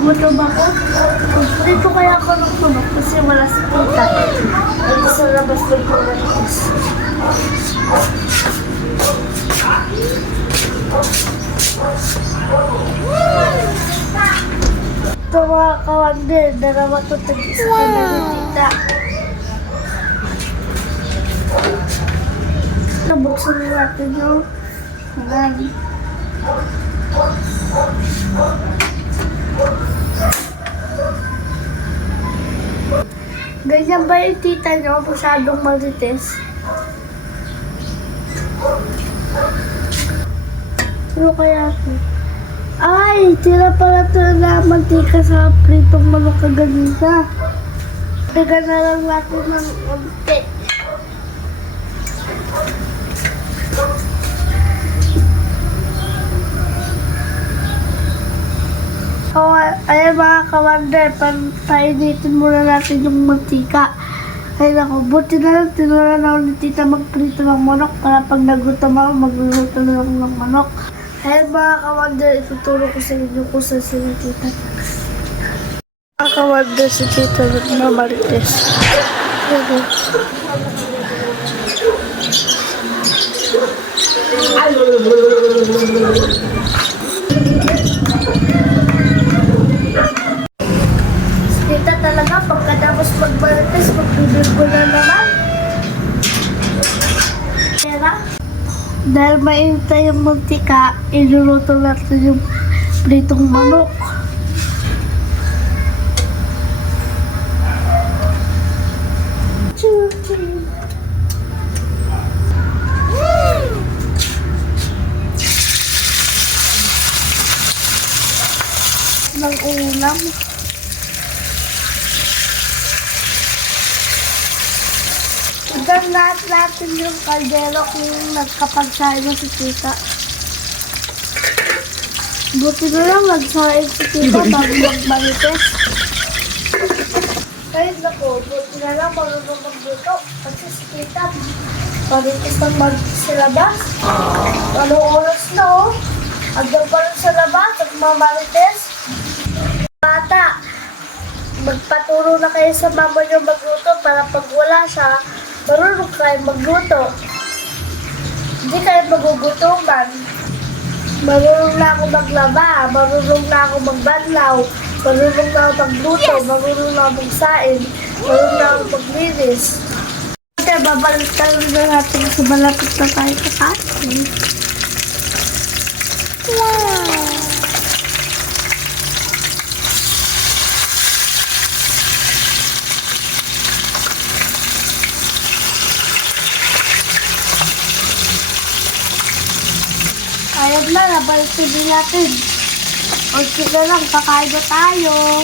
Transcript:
Gutom ako. Dito kaya ako ng tulog kasi wala si tita. Ito sa labas ng pumalitis. Ito mga kawander, dalawa to tag-isa ka na ni tita. Nabuksan natin yung hanggang. Ganyan ba yung tita nyo? Masyadong malitis. Ano kaya ito? Ay! Tira pala ito na mantika sa pritong manok kaganisa. Tiga na lang natin ng unti. Ayan mga kawander, painitin muna natin yung mantika. Ay nako, buti na lang tinuruan ako ni tita magprito ng manok para pag nagutom ako, magluluto na lang ng manok. Ayan mga kawander, ituturo ko sa inyo kung saan sila tita. Mga kawander, si tita nagmamarites. Tita talaga, pagkatapos magbalites, magpipil ko na naman. Kaya dahil mainit yung mantika, iluluto natin yung pritong manok. Ng ulam. Hanggang lahat natin yung kaldero kung nagkapagsahin na si tita. Buti na lang nagsahin si tita bago magbalites. Kahit naku, buti na lang marunong magluto. Kasi si tita, balites ng balites sa labas. Anong oras na oh? Hanggang pa rin sa labas, nagmamalites. Bata, magpaturo na kayo sa mama nyo magluto para pag wala siya, marunong kayo magluto. Hindi kayo magugutuman. Marunong na ako maglaba, marunong na ako magbanlaw, marunong na ako magluto, marunong na ako magsain, marunong na ako maglinis. Kaya babalitan na natin sa malapit na tayo kakain. Wow! Ayun na, nabalik din natin. O sige lang, kakain na tayo.